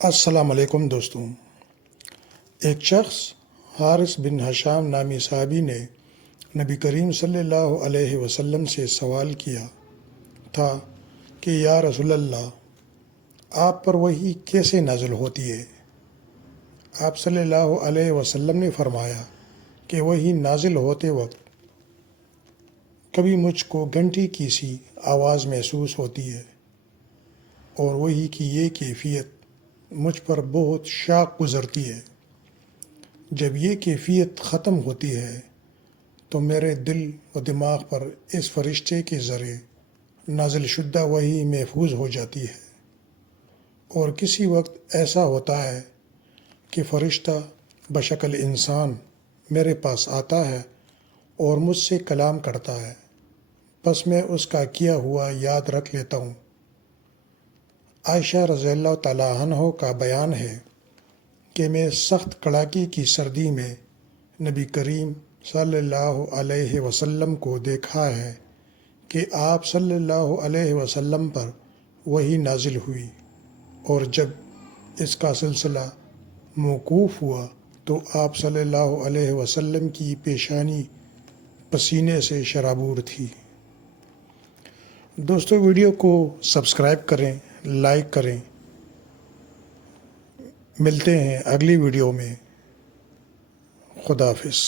السلام علیکم دوستوں۔ ایک شخص حارث بن حشام نامی صحابی نے نبی کریم صلی اللہ علیہ وسلم سے سوال کیا تھا کہ یا رسول اللہ، آپ پر وحی کیسے نازل ہوتی ہے؟ آپ صلی اللہ علیہ وسلم نے فرمایا کہ وحی نازل ہوتے وقت کبھی مجھ کو گھنٹی کی سی آواز محسوس ہوتی ہے، اور وحی کی یہ کیفیت مجھ پر بہت شاق گزرتی ہے۔ جب یہ کیفیت ختم ہوتی ہے تو میرے دل و دماغ پر اس فرشتے کے ذریعے نازل شدہ وحی محفوظ ہو جاتی ہے، اور کسی وقت ایسا ہوتا ہے کہ فرشتہ بشکل انسان میرے پاس آتا ہے اور مجھ سے کلام کرتا ہے، بس میں اس کا کیا ہوا یاد رکھ لیتا ہوں۔ عائشہ رضی اللہ تعالیٰ عنہ کا بیان ہے کہ میں سخت کڑاکی کی سردی میں نبی کریم صلی اللہ علیہ وسلم کو دیکھا ہے کہ آپ صلی اللہ علیہ وسلم پر وحی نازل ہوئی، اور جب اس کا سلسلہ موقوف ہوا تو آپ صلی اللہ علیہ وسلم کی پیشانی پسینے سے شرابور تھی۔ دوستو، ویڈیو کو سبسکرائب کریں، لائک کریں۔ ملتے ہیں اگلی ویڈیو میں۔ خدا حافظ۔